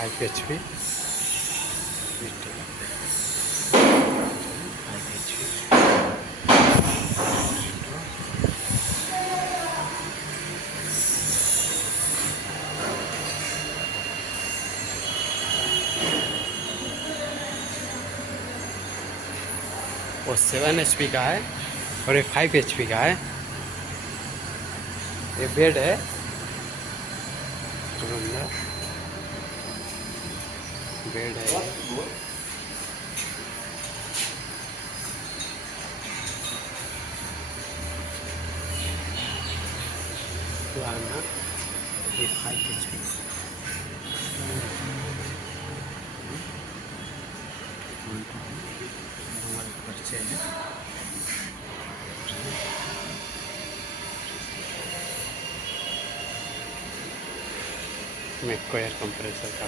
5 HP. वो 7 HP का है और ये 5 HP का है। ये बेड है अंदर, बेड है ये। पुराना ये 5 HP हमारे खर्चे हैं। मैको एयर कंप्रेसर का